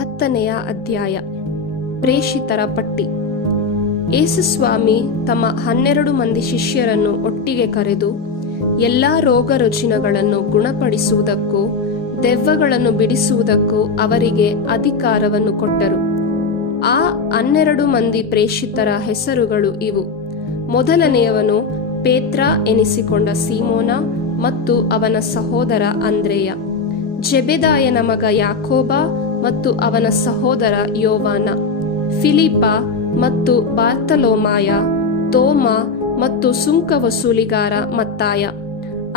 10ನೆಯ ಅಧ್ಯಾಯ. ಪ್ರೇಷಿತರ ಪಟ್ಟಿ. ಯೇಸುಸ್ವಾಮಿ ತಮ್ಮ 12 ಮಂದಿ ಶಿಷ್ಯರನ್ನು ಒಟ್ಟಿಗೆ ಕರೆದು ಎಲ್ಲಾ ರೋಗ ರುಜಿನಗಳನ್ನು ಗುಣಪಡಿಸುವುದಕ್ಕೂ ದೆವ್ವಗಳನ್ನು ಬಿಡಿಸುವುದಕ್ಕೂ ಅವರಿಗೆ ಅಧಿಕಾರವನ್ನು ಕೊಟ್ಟರು. ಆ 12 ಮಂದಿ ಪ್ರೇಷಿತರ ಹೆಸರುಗಳು ಇವು. ಮೊದಲನೆಯವನು ಪೇತ್ರ ಎನಿಸಿಕೊಂಡ ಸೀಮೋನ ಮತ್ತು ಅವನ ಸಹೋದರ ಅಂದ್ರೆಯ, ಜೆಬೆದಾಯನ ಮಗ ಯಾಕೋಬ ಮತ್ತು ಅವನ ಸಹೋದರ ಯೋವಾನ, ಫಿಲಿಪ ಮತ್ತು ಬಾರ್ತಲೋಮಾಯ, ತೋಮ ಮತ್ತು ಸುಂಕ ವಸೂಲಿಗಾರ ಮತ್ತಾಯ,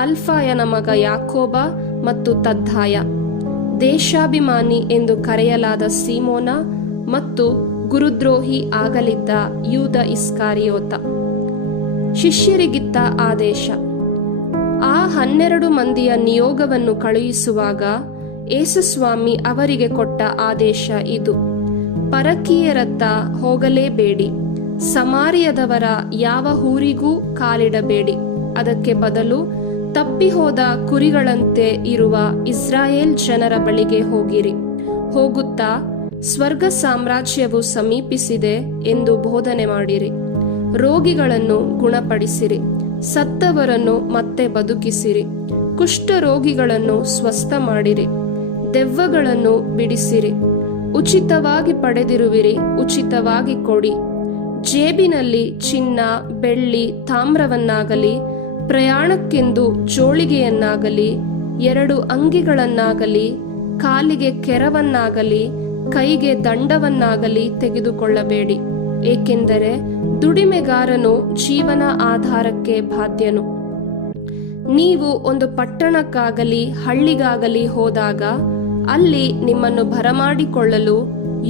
ಅಲ್ಫಾಯನ ಮಗ ಯಾಕೋಬ ಮತ್ತು ತದ್ದಾಯ, ದೇಶಾಭಿಮಾನಿ ಎಂದು ಕರೆಯಲಾದ ಸೀಮೋನ ಮತ್ತು ಗುರುದ್ರೋಹಿ ಆಗಲಿದ್ದ ಯೂದ ಇಸ್ಕಾರಿಯೋತ. ಶಿಷ್ಯರಿಗಿತ್ತ ಆದೇಶ. ಆ 12 ಮಂದಿಯ ನಿಯೋಗವನ್ನು ಕಳುಹಿಸುವಾಗ ಯೇಸುಸ್ವಾಮಿ ಅವರಿಗೆ ಕೊಟ್ಟ ಆದೇಶ ಇದು: ಪರಕೀಯರತ್ತ ಹೋಗಲೇಬೇಡಿ, ಸಮಾರ್ಯದವರ ಯಾವ ಊರಿಗೂ ಕಾಲಿಡಬೇಡಿ. ಅದಕ್ಕೆ ಬದಲು ತಪ್ಪಿಹೋದ ಕುರಿಗಳಂತೆ ಇರುವ ಇಸ್ರಾಯೇಲ್ ಜನರ ಬಳಿಗೆ ಹೋಗಿರಿ. ಹೋಗುತ್ತಾ ಸ್ವರ್ಗ ಸಾಮ್ರಾಜ್ಯವು ಸಮೀಪಿಸಿದೆ ಎಂದು ಬೋಧನೆ ಮಾಡಿರಿ. ರೋಗಿಗಳನ್ನು ಗುಣಪಡಿಸಿರಿ, ಸತ್ತವರನ್ನು ಮತ್ತೆ ಬದುಕಿಸಿರಿ, ಕುಷ್ಠರೋಗಿಗಳನ್ನು ಸ್ವಸ್ಥ ಮಾಡಿರಿ, ದೆವ್ವಗಳನ್ನು ಬಿಡಿಸಿರಿ. ಉಚಿತವಾಗಿ ಪಡೆದಿರುವಿರಿ, ಉಚಿತವಾಗಿ ಕೊಡಿ. ಜೇಬಿನಲ್ಲಿ ಚಿನ್ನ, ಬೆಳ್ಳಿ, ತಾಮ್ರವನ್ನಾಗಲಿ, ಪ್ರಯಾಣಕ್ಕೆಂದು ಜೋಳಿಗೆಯನ್ನಾಗಲಿ, 2 ಅಂಗಿಗಳನ್ನಾಗಲಿ, ಕಾಲಿಗೆ ಕೆರವನ್ನಾಗಲಿ, ಕೈಗೆ ದಂಡವನ್ನಾಗಲಿ ತೆಗೆದುಕೊಳ್ಳಬೇಡಿ. ಏಕೆಂದರೆ ದುಡಿಮೆಗಾರನು ಜೀವನ ಆಧಾರಕ್ಕೆ ಬಾಧ್ಯನು. ನೀವು ಒಂದು ಪಟ್ಟಣಕ್ಕಾಗಲಿ ಹಳ್ಳಿಗಾಗಲಿ ಹೋದಾಗ ಅಲ್ಲಿ ನಿಮ್ಮನ್ನು ಬರಮಾಡಿಕೊಳ್ಳಲು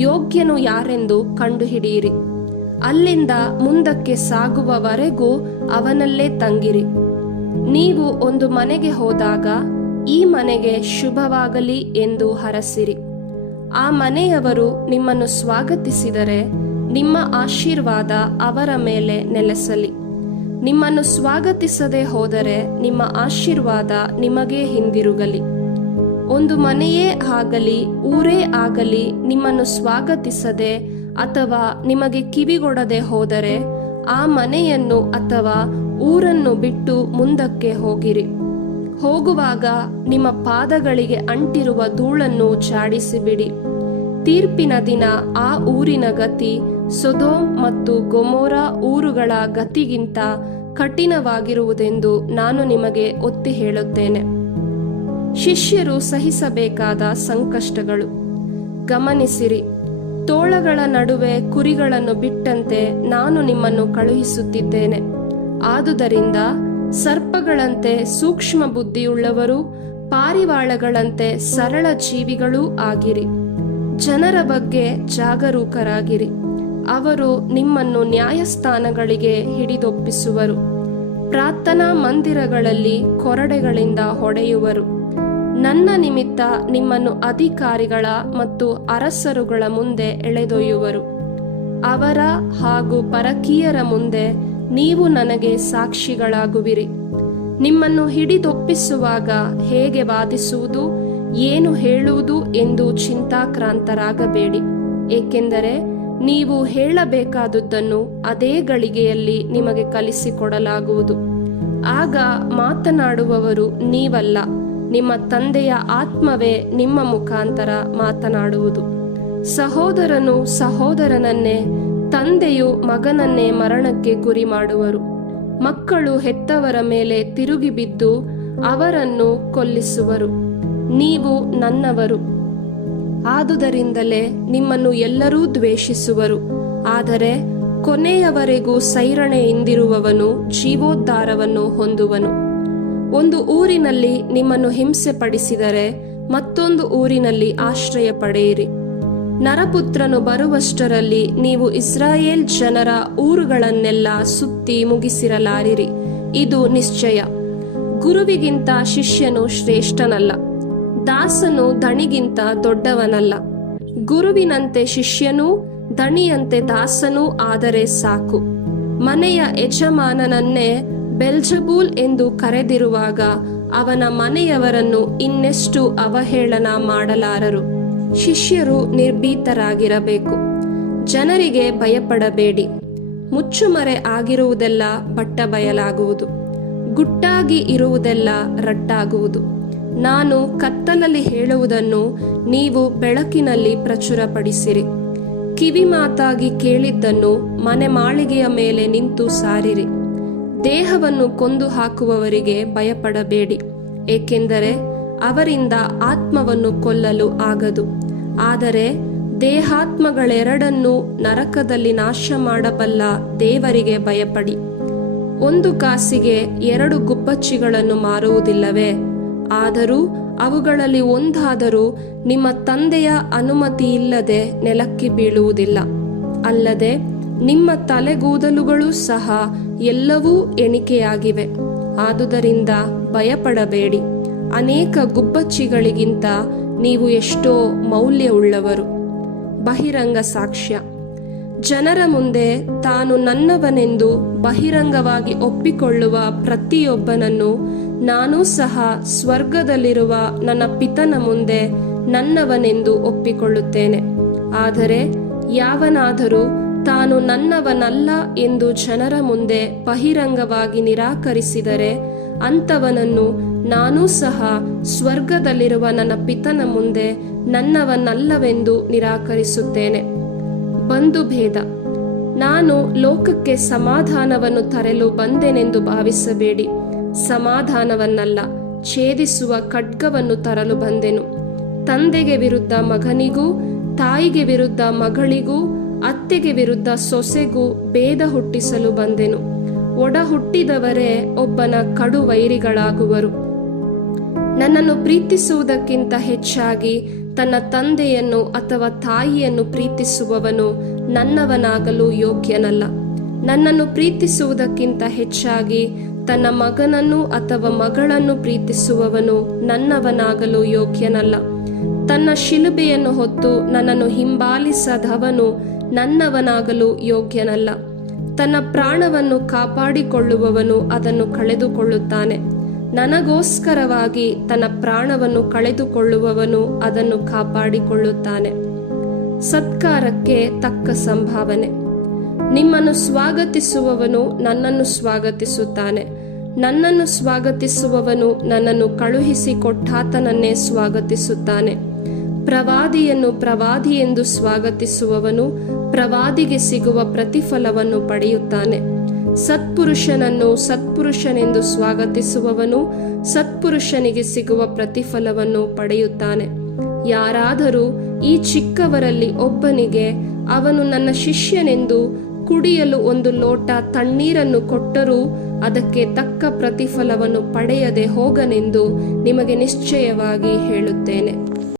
ಯೋಗ್ಯನು ಯಾರೆಂದು ಕಂಡುಹಿಡಿಯಿರಿ. ಅಲ್ಲಿಂದ ಮುಂದಕ್ಕೆ ಸಾಗುವವರೆಗೂ ಅವನಲ್ಲೇ ತಂಗಿರಿ. ನೀವು ಒಂದು ಮನೆಗೆ ಹೋದಾಗ ಈ ಮನೆಗೆ ಶುಭವಾಗಲಿ ಎಂದು ಹರಸಿರಿ. ಆ ಮನೆಯವರು ನಿಮ್ಮನ್ನು ಸ್ವಾಗತಿಸಿದರೆ ನಿಮ್ಮ ಆಶೀರ್ವಾದ ಅವರ ಮೇಲೆ ನೆಲೆಸಲಿ. ನಿಮ್ಮನ್ನು ಸ್ವಾಗತಿಸದೆ ಹೋದರೆ ನಿಮ್ಮ ಆಶೀರ್ವಾದ ನಿಮಗೇ ಹಿಂದಿರುಗಲಿ. ಒಂದು ಮನೆಯೇ ಆಗಲಿ ಊರೇ ಆಗಲಿ ನಿಮ್ಮನ್ನು ಸ್ವಾಗತಿಸದೆ ಅಥವಾ ನಿಮಗೆ ಕಿವಿಗೊಡದೆ ಹೋದರೆ ಆ ಮನೆಯನ್ನು ಅಥವಾ ಊರನ್ನು ಬಿಟ್ಟು ಮುಂದಕ್ಕೆ ಹೋಗಿರಿ. ಹೋಗುವಾಗ ನಿಮ್ಮ ಪಾದಗಳಿಗೆ ಅಂಟಿರುವ ಧೂಳನ್ನು ಝಾಡಿಸಿಬಿಡಿ. ತೀರ್ಪಿನ ದಿನ ಆ ಊರಿನ ಗತಿ ಸೊದೋಮ್ ಮತ್ತು ಗೊಮೋರ ಊರುಗಳ ಗತಿಗಿಂತ ಕಠಿಣವಾಗಿರುವುದೆಂದು ನಾನು ನಿಮಗೆ ಒತ್ತಿ ಹೇಳುತ್ತೇನೆ. ಶಿಷ್ಯರು ಸಹಿಸಬೇಕಾದ ಸಂಕಷ್ಟಗಳು. ಗಮನಿಸಿರಿ, ತೋಳಗಳ ನಡುವೆ ಕುರಿಗಳನ್ನು ಬಿಟ್ಟಂತೆ ನಾನು ನಿಮ್ಮನ್ನು ಕಳುಹಿಸುತ್ತಿದ್ದೇನೆ. ಆದುದರಿಂದ ಸರ್ಪಗಳಂತೆ ಸೂಕ್ಷ್ಮ ಬುದ್ಧಿಯುಳ್ಳವರು, ಪಾರಿವಾಳಗಳಂತೆ ಸರಳ ಜೀವಿಗಳೂ ಆಗಿರಿ. ಜನರ ಬಗ್ಗೆ ಜಾಗರೂಕರಾಗಿರಿ. ಅವರು ನಿಮ್ಮನ್ನು ನ್ಯಾಯಸ್ಥಾನಗಳಿಗೆ ಹಿಡಿದೊಪ್ಪಿಸುವರು, ಪ್ರಾರ್ಥನಾ ಮಂದಿರಗಳಲ್ಲಿ ಕೊರಡೆಗಳಿಂದ ಹೊಡೆಯುವರು. ನನ್ನ ನಿಮಿತ್ತ ನಿಮ್ಮನ್ನು ಅಧಿಕಾರಿಗಳ ಮತ್ತು ಅರಸರುಗಳ ಮುಂದೆ ಎಳೆದೊಯ್ಯುವರು. ಅವರ ಹಾಗೂ ಪರಕೀಯರ ಮುಂದೆ ನೀವು ನನಗೆ ಸಾಕ್ಷಿಗಳಾಗುವಿರಿ. ನಿಮ್ಮನ್ನು ಹಿಡಿದೊಪ್ಪಿಸುವಾಗ ಹೇಗೆ ವಾದಿಸುವುದು, ಏನು ಹೇಳುವುದು ಎಂದು ಚಿಂತಾಕ್ರಾಂತರಾಗಬೇಡಿ. ಏಕೆಂದರೆ ನೀವು ಹೇಳಬೇಕಾದುದನ್ನು ಅದೇ ಗಳಿಗೆಯಲ್ಲಿ ನಿಮಗೆ ಕಲಿಸಿಕೊಡಲಾಗುವುದು. ಆಗ ಮಾತನಾಡುವವರು ನೀವಲ್ಲ, ನಿಮ್ಮ ತಂದೆಯ ಆತ್ಮವೇ ನಿಮ್ಮ ಮುಖಾಂತರ ಮಾತನಾಡುವುದು. ಸಹೋದರನು ಸಹೋದರನನ್ನೇ, ತಂದೆಯು ಮಗನನ್ನೇ ಮರಣಕ್ಕೆ ಗುರಿ ಮಾಡುವರು. ಮಕ್ಕಳು ಹೆತ್ತವರ ಮೇಲೆ ತಿರುಗಿ ಬಿದ್ದು ಅವರನ್ನು ಕೊಲ್ಲಿಸುವರು. ನೀವು ನನ್ನವರು, ಆದುದರಿಂದಲೇ ನಿಮ್ಮನ್ನು ಎಲ್ಲರೂ ದ್ವೇಷಿಸುವರು. ಆದರೆ ಕೊನೆಯವರೆಗೂ ಸೈರಣೆಯಿಂದಿರುವವನು ಜೀವೋದ್ಧಾರವನ್ನು ಹೊಂದುವನು. ಒಂದು ಊರಿನಲ್ಲಿ ನಿಮ್ಮನ್ನು ಹಿಂಸೆ ಪಡಿಸಿದರೆ ಮತ್ತೊಂದು ಊರಿನಲ್ಲಿ ಆಶ್ರಯ ಪಡೆಯಿರಿ. ನರಪುತ್ರನು ಬರುವಷ್ಟರಲ್ಲಿ ನೀವು ಇಸ್ರಾಯೇಲ್ ಜನರ ಊರುಗಳನ್ನೆಲ್ಲ ಸುತ್ತಿ ಮುಗಿಸಿರಲಾರಿರಿ. ಇದು ನಿಶ್ಚಯ. ಗುರುವಿಗಿಂತ ಶಿಷ್ಯನು ಶ್ರೇಷ್ಠನಲ್ಲ, ದಾಸನು ದಣಿಗಿಂತ ದೊಡ್ಡವನಲ್ಲ. ಗುರುವಿನಂತೆ ಶಿಷ್ಯನೂ ದಣಿಯಂತೆ ದಾಸನೂ ಆದರೆ ಸಾಕು. ಮನೆಯ ಯಜಮಾನನನ್ನೇ ಬೆಲ್ಜಬೂಲ್ ಎಂದು ಕರೆದಿರುವಾಗ ಅವನ ಮನೆಯವರನ್ನು ಇನ್ನೆಷ್ಟು ಅವಹೇಳನ ಮಾಡಲಾರರು. ಶಿಷ್ಯರು ನಿರ್ಭೀತರಾಗಿರಬೇಕು. ಜನರಿಗೆ ಭಯಪಡಬೇಡಿ. ಮುಚ್ಚುಮರೆ ಆಗಿರುವುದೆಲ್ಲ ಬಟ್ಟ ಬಯಲಾಗುವುದು, ಗುಟ್ಟಾಗಿ ಇರುವುದೆಲ್ಲ ರಟ್ಟಾಗುವುದು. ನಾನು ಕತ್ತಲಲ್ಲಿ ಹೇಳುವುದನ್ನು ನೀವು ಬೆಳಕಿನಲ್ಲಿ ಪ್ರಚುರಪಡಿಸಿರಿ. ಕಿವಿ ಮಾತಾಗಿ ಕೇಳಿದ್ದನ್ನು ಮನೆ ಮಾಳಿಗೆಯ ಮೇಲೆ ನಿಂತು ಸಾರಿರಿ. ದೇಹವನ್ನು ಕೊಂದು ಹಾಕುವವರಿಗೆ ಭಯಪಡಬೇಡಿ, ಏಕೆಂದರೆ ಅವರಿಂದ ಆತ್ಮವನ್ನು ಕೊಲ್ಲಲು ಆಗದು. ಆದರೆ ದೇಹಾತ್ಮಗಳೆರಡನ್ನೂ ನರಕದಲ್ಲಿ ನಾಶ ಮಾಡಬಲ್ಲ ದೇವರಿಗೆ ಭಯಪಡಿ. ಒಂದು ಕಾಸಿಗೆ 2 ಗುಬ್ಬಚ್ಚಿಗಳನ್ನು ಮಾರುವುದಿಲ್ಲವೇ? ಆದರೂ ಅವುಗಳಲ್ಲಿ ಒಂದಾದರೂ ನಿಮ್ಮ ತಂದೆಯ ಅನುಮತಿಯಿಲ್ಲದೆ ನೆಲಕ್ಕೆ ಬೀಳುವುದಿಲ್ಲ. ಅಲ್ಲದೆ ನಿಮ್ಮ ತಲೆಗೂದಲುಗಳೂ ಸಹ ಎಲ್ಲವೂ ಎಣಿಕೆಯಾಗಿವೆ. ಆದುದರಿಂದ ಭಯಪಡಬೇಡಿ. ಅನೇಕ ಗುಬ್ಬಚ್ಚಿಗಳಿಗಿಂತ ನೀವು ಎಷ್ಟೋ ಮೌಲ್ಯವುಳ್ಳವರು. ಬಹಿರಂಗ ಸಾಕ್ಷ್ಯ. ಜನರ ಮುಂದೆ ತಾನು ನನ್ನವನೆಂದು ಬಹಿರಂಗವಾಗಿ ಒಪ್ಪಿಕೊಳ್ಳುವ ಪ್ರತಿಯೊಬ್ಬನನ್ನು ನಾನೂ ಸಹ ಸ್ವರ್ಗದಲ್ಲಿರುವ ನನ್ನ ಪಿತನ ಮುಂದೆ ನನ್ನವನೆಂದು ಒಪ್ಪಿಕೊಳ್ಳುತ್ತೇನೆ. ಆದರೆ ಯಾವನಾದರೂ ತಾನು ನನ್ನವನಲ್ಲ ಎಂದು ಜನರ ಮುಂದೆ ಬಹಿರಂಗವಾಗಿ ನಿರಾಕರಿಸಿದರೆ ಅಂಥವನನ್ನು ನಾನೂ ಸಹ ಸ್ವರ್ಗದಲ್ಲಿರುವ ನನ್ನ ಪಿತನ ಮುಂದೆ ನನ್ನವನಲ್ಲವೆಂದು ನಿರಾಕರಿಸುತ್ತೇನೆ. ಬಂಧುಭೇದ. ನಾನು ಲೋಕಕ್ಕೆ ಸಮಾಧಾನವನ್ನು ತರಲು ಬಂದೆನೆಂದು ಭಾವಿಸಬೇಡಿ. ಸಮಾಧಾನವನ್ನಲ್ಲ, ಛೇದಿಸುವ ಖಡ್ಗವನ್ನು ತರಲು ಬಂದೆನು. ತಂದೆಗೆ ವಿರುದ್ಧ ಮಗನಿಗೂ, ತಾಯಿಗೆ ವಿರುದ್ಧ ಮಗಳಿಗೂ, ಅತ್ತೆಗೆ ವಿರುದ್ಧ ಸೊಸೆಗೂ ಭೇದ ಹುಟ್ಟಿಸಲು ಬಂದೆನು. ಒಡ ಹುಟ್ಟಿದವರೇ ಒಬ್ಬನ ಕಡು ವೈರಿಗಳಾಗುವರು. ನನ್ನನ್ನು ಪ್ರೀತಿಸುವುದಕ್ಕಿಂತ ಹೆಚ್ಚಾಗಿ ತನ್ನ ತಂದೆಯನ್ನು ಅಥವಾ ತಾಯಿಯನ್ನು ಪ್ರೀತಿಸುವವನು ನನ್ನವನಾಗಲು ಯೋಗ್ಯನಲ್ಲ. ನನ್ನನ್ನು ಪ್ರೀತಿಸುವುದಕ್ಕಿಂತ ಹೆಚ್ಚಾಗಿ ತನ್ನ ಮಗನನ್ನು ಅಥವಾ ಮಗಳನ್ನು ಪ್ರೀತಿಸುವವನು ನನ್ನವನಾಗಲು ಯೋಗ್ಯನಲ್ಲ. ತನ್ನ ಶಿಲುಬೆಯನ್ನು ಹೊತ್ತು ನನ್ನನ್ನು ಹಿಂಬಾಲಿಸದವನು ನನ್ನವನಾಗಲು ಯೋಗ್ಯನಲ್ಲ. ತನ್ನ ಪ್ರಾಣವನ್ನು ಕಾಪಾಡಿಕೊಳ್ಳುವವನು ಅದನ್ನು ಕಳೆದುಕೊಳ್ಳುತ್ತಾನೆ. ನನಗೋಸ್ಕರವಾಗಿ ತನ್ನ ಪ್ರಾಣವನ್ನು ಕಳೆದುಕೊಳ್ಳುವವನು ಅದನ್ನು ಕಾಪಾಡಿಕೊಳ್ಳುತ್ತಾನೆ. ಸತ್ಕಾರಕ್ಕೆ ತಕ್ಕ ಸಂಭಾವನೆ. ನಿಮ್ಮನ್ನು ಸ್ವಾಗತಿಸುವವನು ನನ್ನನ್ನು ಸ್ವಾಗತಿಸುತ್ತಾನೆ. ನನ್ನನ್ನು ಸ್ವಾಗತಿಸುವವನು ನನ್ನನ್ನು ಕಳುಹಿಸಿಕೊಟ್ಟಾತನನ್ನೇ ಸ್ವಾಗತಿಸುತ್ತಾನೆ. ಪ್ರವಾದಿಯನ್ನು ಪ್ರವಾದಿ ಎಂದು ಸ್ವಾಗತಿಸುವವನು ಪ್ರವಾದಿಗೆ ಸಿಗುವ ಪ್ರತಿಫಲವನ್ನು ಪಡೆಯುತ್ತಾನೆ. ಸತ್ಪುರುಷನನ್ನು ಸತ್ಪುರುಷನೆಂದು ಸ್ವಾಗತಿಸುವವನು ಸತ್ಪುರುಷನಿಗೆ ಸಿಗುವ ಪ್ರತಿಫಲವನ್ನು ಪಡೆಯುತ್ತಾನೆ. ಯಾರಾದರೂ ಈ ಚಿಕ್ಕವರಲ್ಲಿ ಒಬ್ಬನಿಗೆ ಅವನು ನನ್ನ ಶಿಷ್ಯನೆಂದು ಕುಡಿಯಲು 1 ಲೋಟ ತಣ್ಣೀರನ್ನು ಕೊಟ್ಟರೂ ಅದಕ್ಕೆ ತಕ್ಕ ಪ್ರತಿಫಲವನ್ನು ಪಡೆಯದೆ ಹೋಗನೆಂದು ನಿಮಗೆ ನಿಶ್ಚಯವಾಗಿ ಹೇಳುತ್ತೇನೆ.